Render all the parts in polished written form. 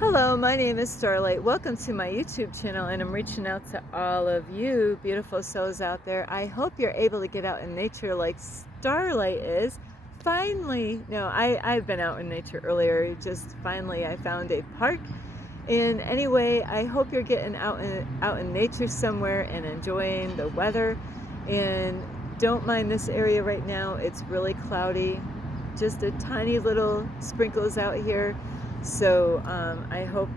Hello, my name is Starlight. Welcome to my YouTube channel, and I'm reaching out to all of you beautiful souls out there. I hope you're able to get out in nature like Starlight is. Finally, no, I've been out in nature earlier, just finally I found a park. And anyway, I hope you're getting out in nature somewhere and enjoying the weather. And don't mind this area right now. It's really cloudy, just a tiny little sprinkles out here. So I hope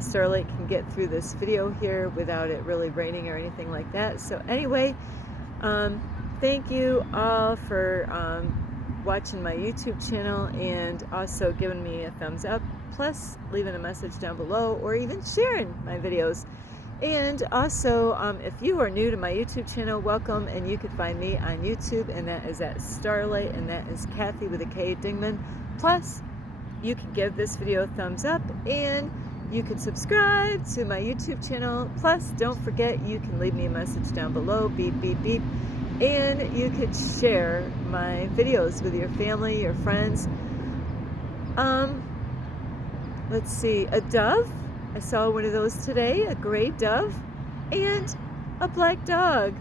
Starlight can get through this video here without it really raining or anything like that. So anyway, thank you all for watching my YouTube channel and also giving me a thumbs up, plus leaving a message down below or even sharing my videos. And also, if you are new to my YouTube channel, welcome, and you can find me on YouTube, and that is at Starlight, and that is Kathy with a K, Dingman. Plus, you can give this video a thumbs up, and you can subscribe to my YouTube channel. Plus, don't forget, you can leave me a message down below, beep, beep, beep, and you could share my videos with your family, your friends. Let's see, a dove. I saw one of those today, a gray dove, and a black dog,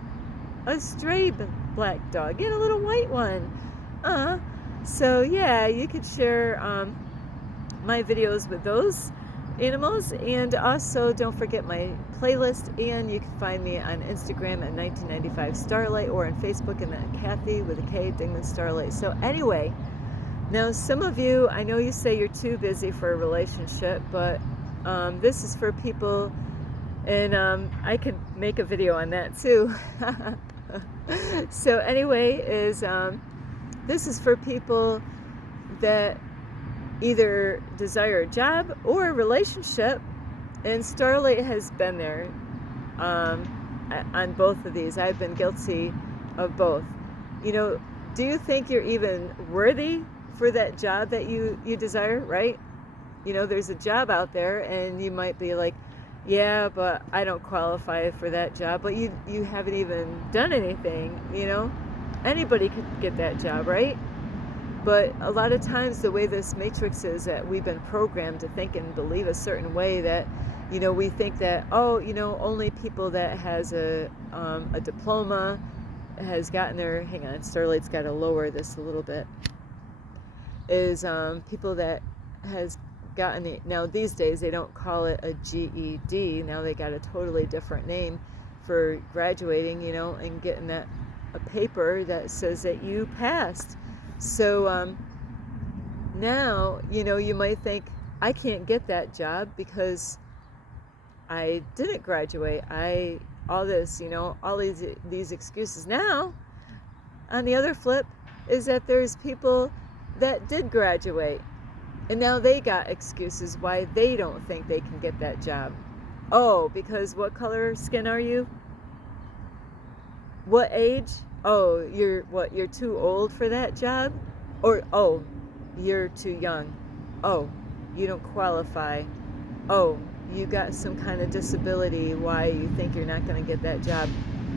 a stray black dog, and a little white one. So yeah, you could share my videos with those animals, and also don't forget my playlist, and you can find me on Instagram at 1995 Starlight, or on Facebook and that Kathy with a K, Dingman Starlight. So anyway, now some of you, I know you say you're too busy for a relationship, but this is for people, and I could make a video on that too. So anyway, this is for people that either desire a job or a relationship, and Starlight has been there on both of these. I've been guilty of both. You know, do you think you're even worthy for that job that you desire, right? You know, there's a job out there, and you might be like, yeah, but I don't qualify for that job. But you haven't even done anything, you know? Anybody could get that job, right? But a lot of times the way this matrix is, that we've been programmed to think and believe a certain way, that, you know, we think that, oh, you know, only people that has a diploma has gotten their, hang on, Starlight's got to lower this a little bit, is people that has gotten it. Now these days they don't call it a GED. Now they got a totally different name for graduating, you know, and getting that a paper that says that you passed. So now, you know, you might think, I can't get that job because I didn't graduate. All this, you know, all these excuses. Now, on the other flip, is that there's people that did graduate, and now they got excuses why they don't think they can get that job. Oh, because what color skin are you? What age? Oh, you're too old for that job? Or, oh, you're too young. Oh, you don't qualify. Oh, you got some kind of disability why you think you're not going to get that job.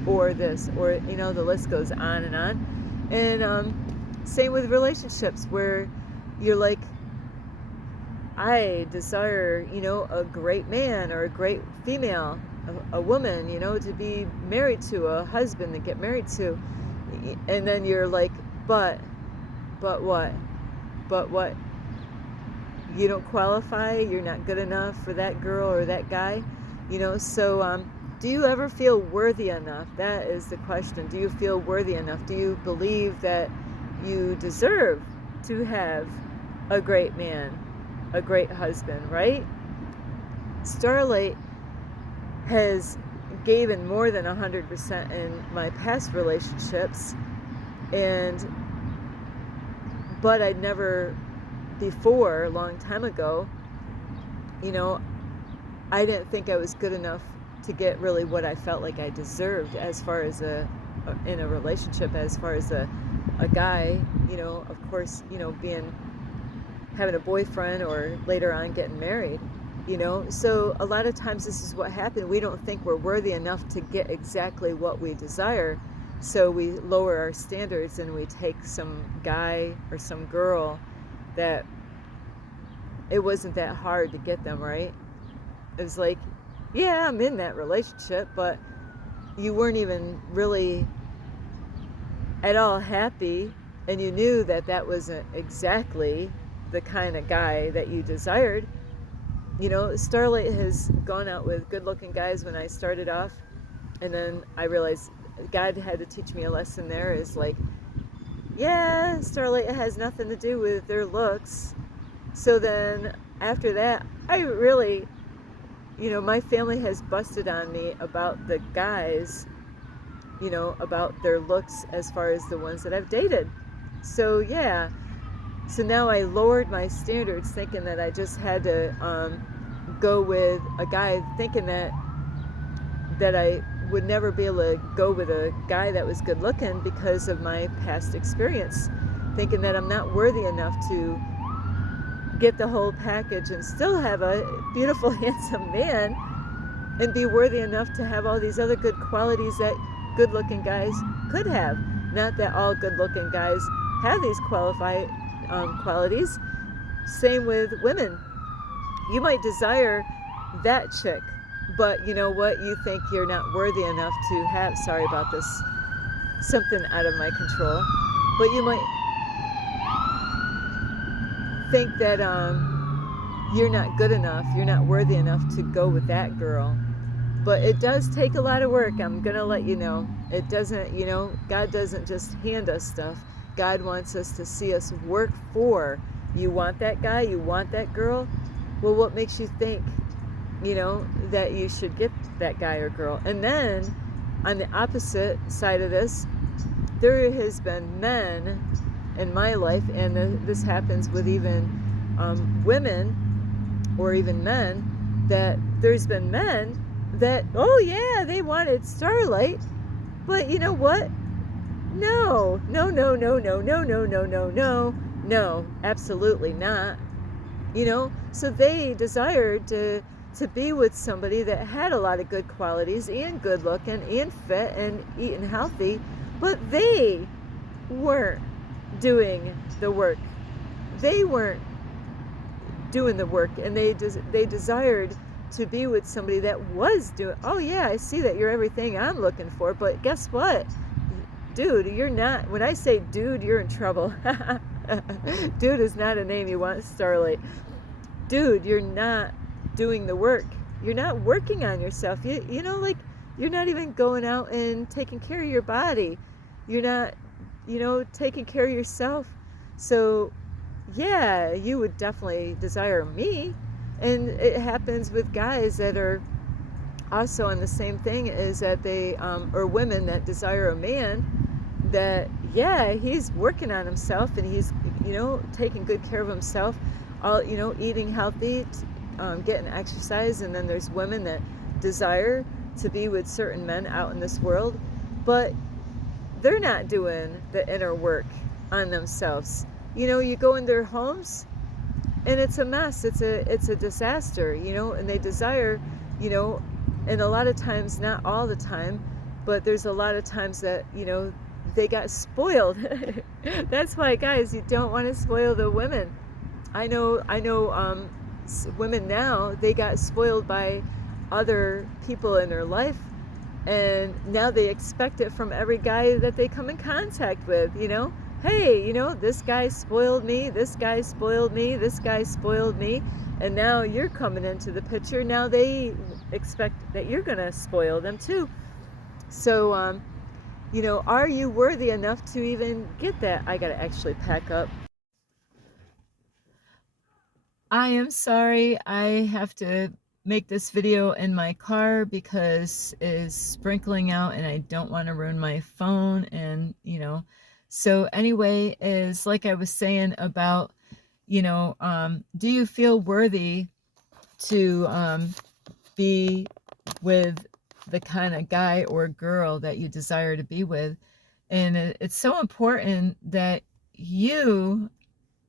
Or this, or, you know, the list goes on and on. And same with relationships, where you're like, I desire, you know, a great man or a great female, a woman, you know, to be married to, a husband to get married to. And then you're like, but what? But what? You don't qualify? You're not good enough for that girl or that guy? You know, so do you ever feel worthy enough? That is the question. Do you feel worthy enough? Do you believe that you deserve to have a great man, a great husband, right? Starlight has given more than 100% in my past relationships, but I'd never before, a long time ago, you know, I didn't think I was good enough to get really what I felt like I deserved as far as in a relationship, as far as a guy, you know, of course, you know, having a boyfriend or later on getting married, you know. So a lot of times this is what happened. We don't think we're worthy enough to get exactly what we desire, so we lower our standards and we take some guy or some girl that it wasn't that hard to get them, right? It was like, yeah, I'm in that relationship, but you weren't even really at all happy, and you knew that that wasn't exactly the kind of guy that you desired. You know, Starlight has gone out with good looking guys when I started off, and then I realized God had to teach me a lesson there is like, yeah, Starlight has nothing to do with their looks. So then after that, I really, you know, my family has busted on me about the guys, you know, about their looks as far as the ones that I've dated. So yeah, so now I lowered my standards, thinking that I just had to go with a guy, thinking that I would never be able to go with a guy that was good looking because of my past experience, thinking that I'm not worthy enough to get the whole package and still have a beautiful, handsome man and be worthy enough to have all these other good qualities that good looking guys could have. Not that all good looking guys have these qualities. Same with women. You might desire that chick, but you know what? You think you're not worthy enough to have. Sorry about this. Something out of my control. But you might think that you're not good enough, you're not worthy enough to go with that girl. But it does take a lot of work. I'm going to let you know. It doesn't, you know, God doesn't just hand us stuff. God wants us to see us work for. You want that guy? You want that girl? Well, what makes you think, you know, that you should get that guy or girl? And then on the opposite side of this, there has been men in my life, and this happens with even women or even men, that there's been men that, oh yeah, they wanted Starlight, but you know what? No, no, no, no, no, no, no, no, no, no, no, absolutely not. You know, so they desired to be with somebody that had a lot of good qualities and good looking and fit and eating healthy, but they weren't doing the work. They weren't doing the work, and they desired to be with somebody that was doing. Oh yeah, I see that you're everything I'm looking for, but guess what, dude, you're not. When I say dude, you're in trouble. Dude is not a name you want, Starlight. Dude, you're not doing the work. You're not working on yourself. You know, like, you're not even going out and taking care of your body. You're not, you know, taking care of yourself. So yeah, you would definitely desire me. And it happens with guys that are also on the same thing, is that they or women that desire a man that, yeah, he's working on himself and he's, you know, taking good care of himself, all, you know, eating healthy, getting exercise. And then there's women that desire to be with certain men out in this world, but they're not doing the inner work on themselves. You know, you go in their homes and it's a mess. It's a disaster, you know, and they desire, you know, and a lot of times, not all the time, but there's a lot of times that, you know, they got spoiled. That's why, guys, you don't want to spoil the women. I know women now, they got spoiled by other people in their life, and now they expect it from every guy that they come in contact with, you know. Hey, you know, this guy spoiled me, this guy spoiled me, this guy spoiled me, and now you're coming into the picture. Now they expect that you're gonna spoil them too. So you know, are you worthy enough to even get that? I gotta actually pack up. I am sorry, I have to make this video in my car because it is sprinkling out and I don't want to ruin my phone. And you know, so anyway, is like I was saying about, you know, do you feel worthy to be with the kind of guy or girl that you desire to be with? And it's so important that you,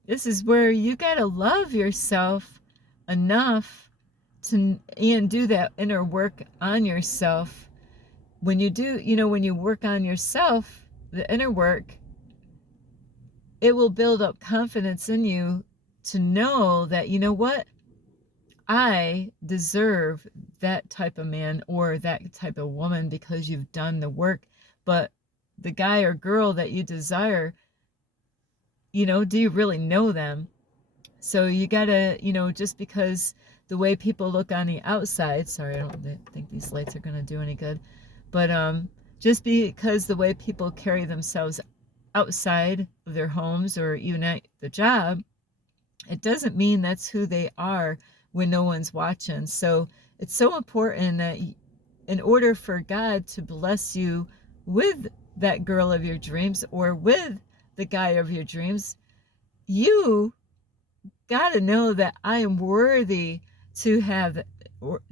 this is where you got to love yourself enough to, and do that inner work on yourself. When you do, you know, when you work on yourself, the inner work, it will build up confidence in you to know that, you know what, I deserve that type of man or that type of woman because you've done the work. But the guy or girl that you desire, do you really know them? So you gotta, just because the way people look on the outside, sorry, I don't think these lights are gonna do any good, but just because the way people carry themselves outside of their homes or even at the job, it doesn't mean that's who they are when no one's watching. So it's so important that in order for God to bless you with that girl of your dreams or with the guy of your dreams, you got to know that I am worthy to have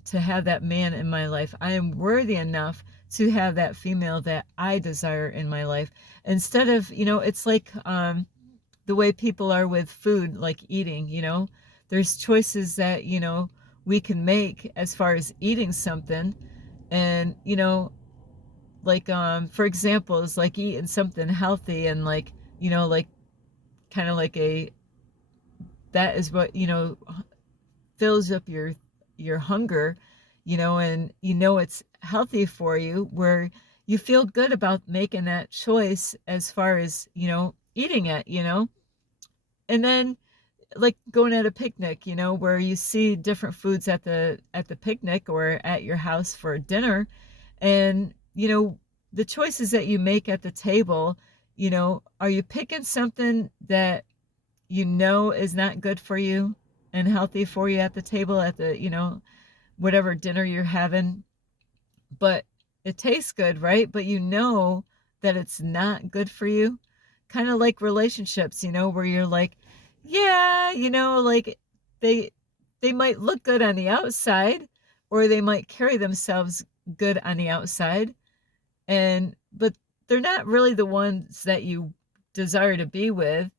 that man in my life. I am worthy enough to have that female that I desire in my life. Instead of, it's like the way people are with food, like eating, there's choices that, we can make as far as eating something. And, like, for example, it's like eating something healthy and like, like kind of like that is what, fills up your hunger, and it's healthy for you, where you feel good about making that choice as far as, eating it, and then like going at a picnic, where you see different foods at the picnic or at your house for dinner, and the choices that you make at the table, are you picking something that is not good for you and healthy for you at the table at the whatever dinner you're having, but it tastes good, right? But that it's not good for you. Kind of like relationships, where you're like, yeah, like they they might look good on the outside, or they might carry themselves good on the outside, but they're not really the ones that you desire to be with.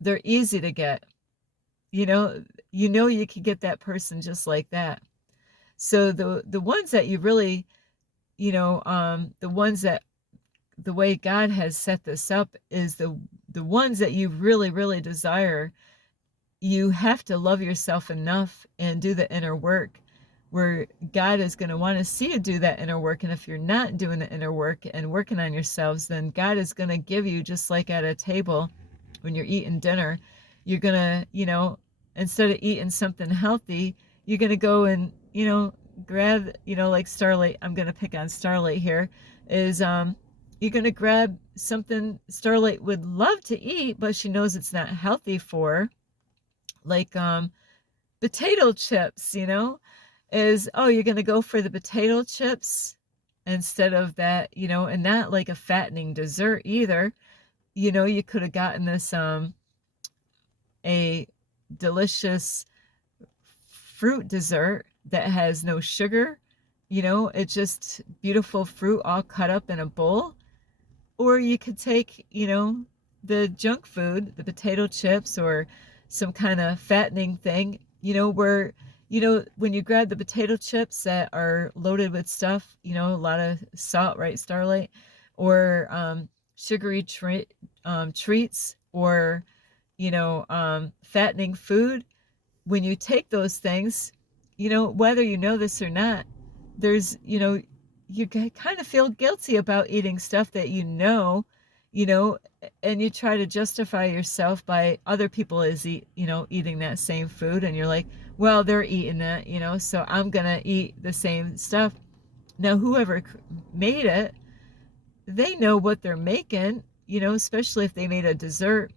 They're easy to get. You know, you can get that person just like that. So the ones that you really, the ones that the way God has set this up is the ones that you really, really desire. You have to love yourself enough and do the inner work, where God is going to want to see you do that inner work. And if you're not doing the inner work and working on yourselves, then God is going to give you, just like at a table when you're eating dinner, you're going to, instead of eating something healthy, you're going to go and, grab, like Starlight, I'm going to pick on Starlight here, is you're going to grab something Starlight would love to eat, but she knows it's not healthy for her, like potato chips, you're going to go for the potato chips instead of that, and not like a fattening dessert either. You could have gotten this a delicious fruit dessert that has no sugar. It's just beautiful fruit all cut up in a bowl. Or you could take, the junk food, the potato chips, or some kind of fattening thing, where, when you grab the potato chips that are loaded with stuff, a lot of salt, right, Starlight? Or sugary treats, or, fattening food. When you take those things, whether you know this or not, there's, you kind of feel guilty about eating stuff that you know, and you try to justify yourself by other people eating that same food, and you're like, well, they're eating it, so I'm gonna eat the same stuff. Now, whoever made it, they know what they're making, especially if they made a dessert,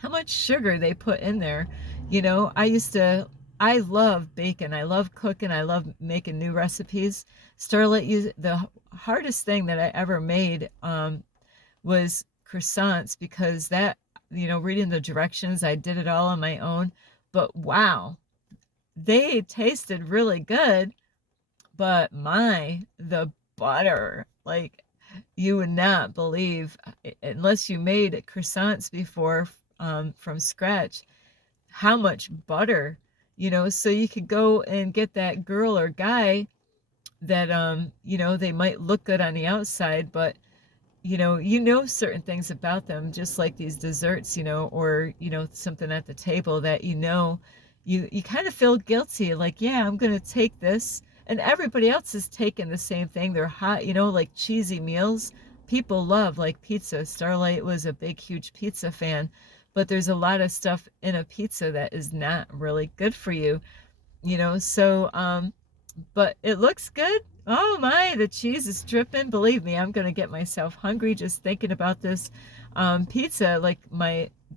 how much sugar they put in there. I love baking. I love cooking. I love making new recipes. Starlight, the hardest thing that I ever made was croissants, because that, reading the directions, I did it all on my own. But wow, they tasted really good. But the butter, like, you would not believe, unless you made croissants before from scratch, how much butter, so you could go and get that girl or guy that, they might look good on the outside, but certain things about them, just like these desserts, or something at the table that you kind of feel guilty, like, yeah, I'm gonna take this, and everybody else is taking the same thing. They're hot, like cheesy meals. People love, like, pizza. Starlight was a big, huge pizza fan, but there's a lot of stuff in a pizza that is not really good for you, so but it looks good. Oh my, the cheese is dripping. Believe me, I'm gonna get myself hungry just thinking about this pizza. Like,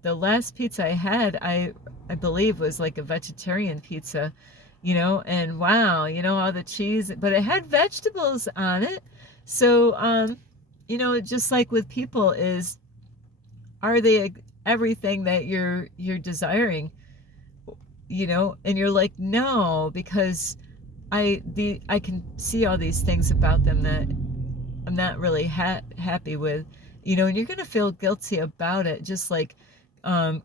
the last pizza I had, I believe was like a vegetarian pizza, and wow, all the cheese, but it had vegetables on it. So just like with people, is, are they everything that you're desiring? And you're like, no, because I can see all these things about them that I'm not really happy with, and you're gonna feel guilty about it, just like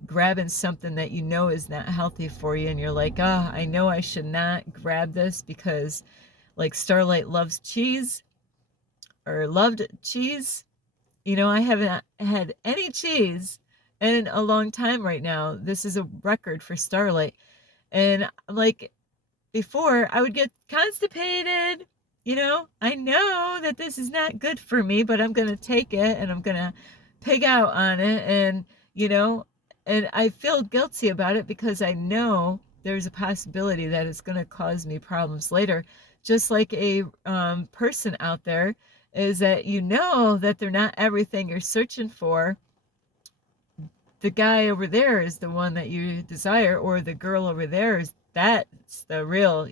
grabbing something that is not healthy for you, and you're like, ah, I know I should not grab this because, like, Starlight loves cheese, or loved cheese. I haven't had any cheese in a long time right now. This is a record for Starlight, and I'm like, before I would get constipated. I know that this is not good for me, but I'm going to take it and I'm going to pig out on it. You know, and I feel guilty about it because I know there's a possibility that it's going to cause me problems later. Just like a person out there, is that that they're not everything you're searching for. The guy over there is the one that you desire, or the girl over there that's the real,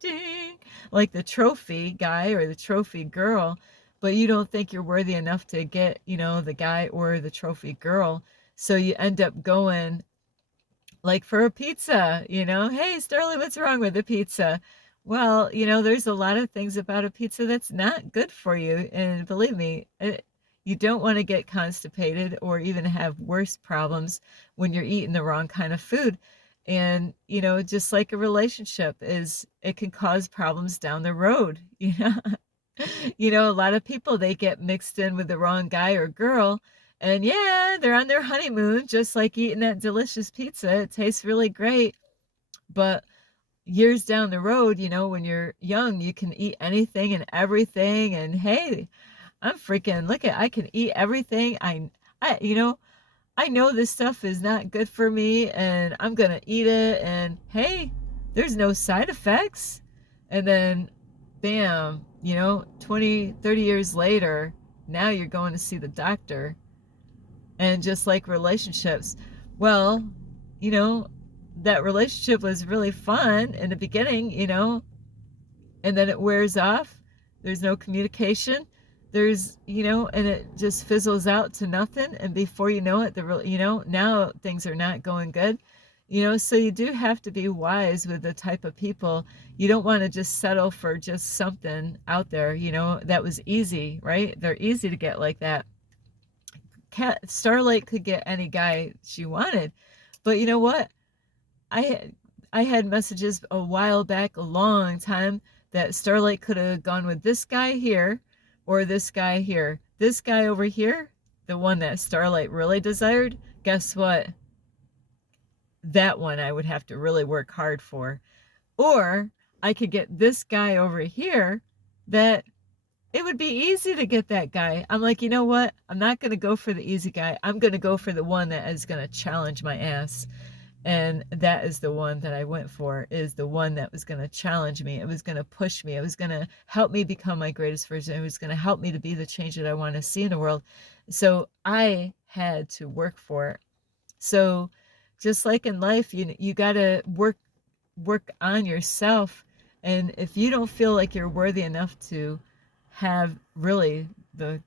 ding, like the trophy guy or the trophy girl, but you don't think you're worthy enough to get, the guy or the trophy girl. So you end up going, like, for a pizza, hey, Sterling, what's wrong with the pizza? Well, there's a lot of things about a pizza that's not good for you. And believe me, you don't want to get constipated or even have worse problems when you're eating the wrong kind of food. And, just like a relationship, it can cause problems down the road. A lot of people, they get mixed in with the wrong guy or girl, and yeah, they're on their honeymoon, just like eating that delicious pizza. It tastes really great, but years down the road, when you're young, you can eat anything and everything, and hey, I can eat everything. I know this stuff is not good for me, and I'm gonna eat it, and hey, there's no side effects. And then bam, 20, 30 years later, now you're going to see the doctor. And just like relationships, well, you know that relationship was really fun in the beginning, and then it wears off. There's no communication. And it just fizzles out to nothing. And before you know it, now things are not going good. So you do have to be wise with the type of people. You don't want to just settle for just something out there, that was easy, right? They're easy to get like that. Starlight could get any guy she wanted, but you know what? I had I had messages a while back, a long time, that Starlight could have gone with this guy here or this guy here. This guy over here, the one that Starlight really desired, guess what? That one I would have to really work hard for. Or I could get this guy over here that it would be easy to get that guy. I'm like, you know what? I'm not going to go for the easy guy. I'm going to go for the one that is going to challenge my ass. And that is the one that I went for, is the one that was going to challenge me. It was going to push me. It was going to help me become my greatest version. It was going to help me to be the change that I want to see in the world. So I had to work for it. So just like in life, you got to work on yourself. And if you don't feel like you're worthy enough to have really the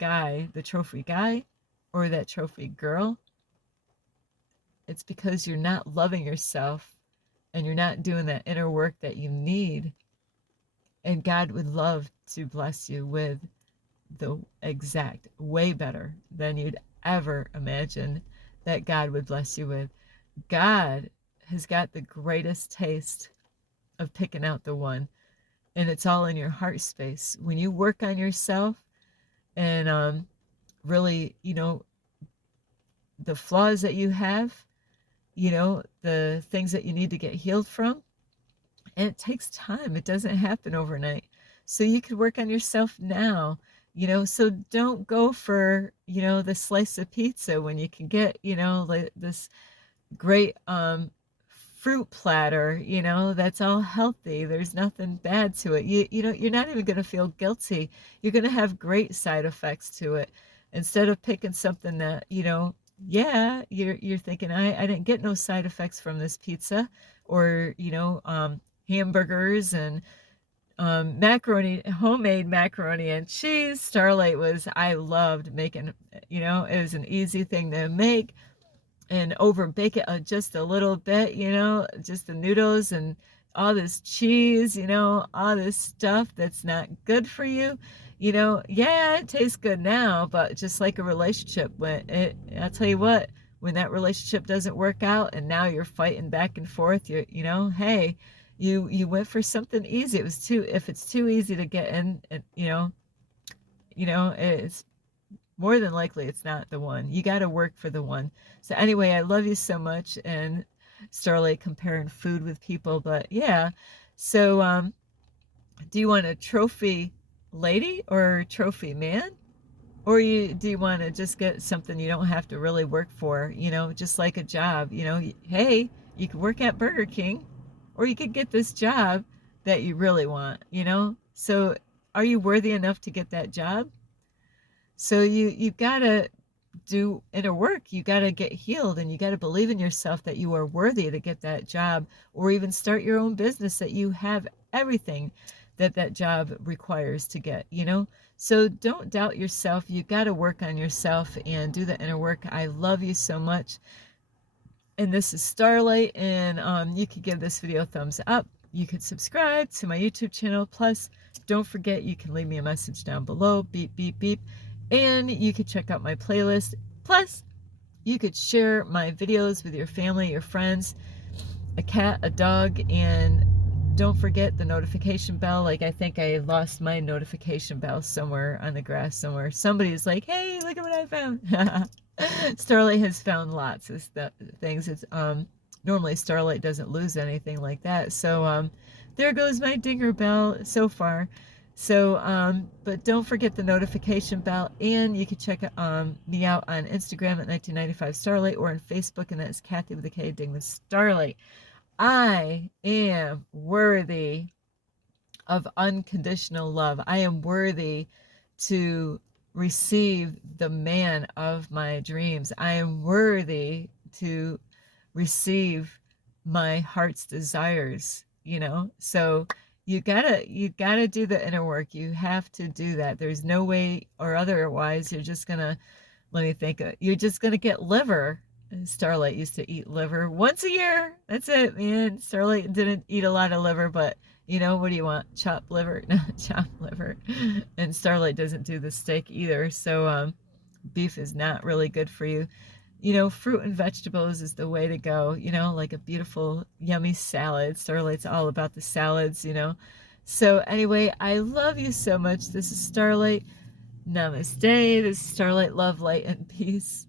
trophy guy or that trophy girl, it's because you're not loving yourself and you're not doing that inner work that you need. And God would love to bless you with the exact, way better than you'd ever imagine that God would bless you with. God has got the greatest taste of picking out the one, and it's all in your heart space. When you work on yourself and really, the flaws that you have, the things that you need to get healed from. And it takes time. It doesn't happen overnight. So you could work on yourself now, so don't go for, the slice of pizza when you can get, like this great fruit platter, that's all healthy. There's nothing bad to it. You're not even going to feel guilty. You're going to have great side effects to it. Instead of picking something that, yeah, you're thinking, I didn't get no side effects from this pizza, or, hamburgers and macaroni, homemade macaroni and cheese. Starlight was, I loved making, it was an easy thing to make, and over bake it just a little bit, just the noodles and all this cheese, all this stuff that's not good for you. Yeah, it tastes good now, but just like a relationship, I'll tell you what, when that relationship doesn't work out and now you're fighting back and forth, hey, you went for something easy. If it's too easy to get in, and it's more than likely it's not the one. You got to work for the one. So anyway, I love you so much. And Starlight comparing food with people, but yeah. So do you want a trophy lady or a trophy man? Or do you want to just get something you don't have to really work for, just like a job, hey, you could work at Burger King, or you could get this job that you really want, So are you worthy enough to get that job? So you've got to do inner work. You got to get healed, and you got to believe in yourself that you are worthy to get that job, or even start your own business, that you have everything that job requires to get, So don't doubt yourself. You got to work on yourself and do the inner work. I love you so much. And this is Starlight, and you could give this video a thumbs up. You could subscribe to my YouTube channel. Plus, don't forget, you can leave me a message down below. Beep, beep, beep. And you could check out my playlist. Plus, you could share my videos with your family, your friends, a cat, a dog, and don't forget the notification bell. Like, I think I lost my notification bell somewhere on the grass somewhere. Somebody's like, hey, look at what I found. Starlight has found lots of things. It's normally Starlight doesn't lose anything like that. So there goes my dinger bell so far. So but don't forget the notification bell, and you can check me out on Instagram at 1995 Starlight, or on Facebook, and that's Kathy with a K, Dingman Starlight. I am worthy of unconditional love. I am worthy to receive the man of my dreams. I am worthy to receive my heart's desires, So you gotta do the inner work. You have to do that. There's no way or otherwise you're just gonna, let me think, you're just gonna get liver. Starlight used to eat liver once a year. That's it, man. Starlight didn't eat a lot of liver, but what do you want? Chopped liver? No, chopped liver. And Starlight doesn't do the steak either. So beef is not really good for you. Fruit and vegetables is the way to go, like a beautiful, yummy salad. Starlight's all about the salads, So anyway, I love you so much. This is Starlight. Namaste. This is Starlight. Love, light, and peace.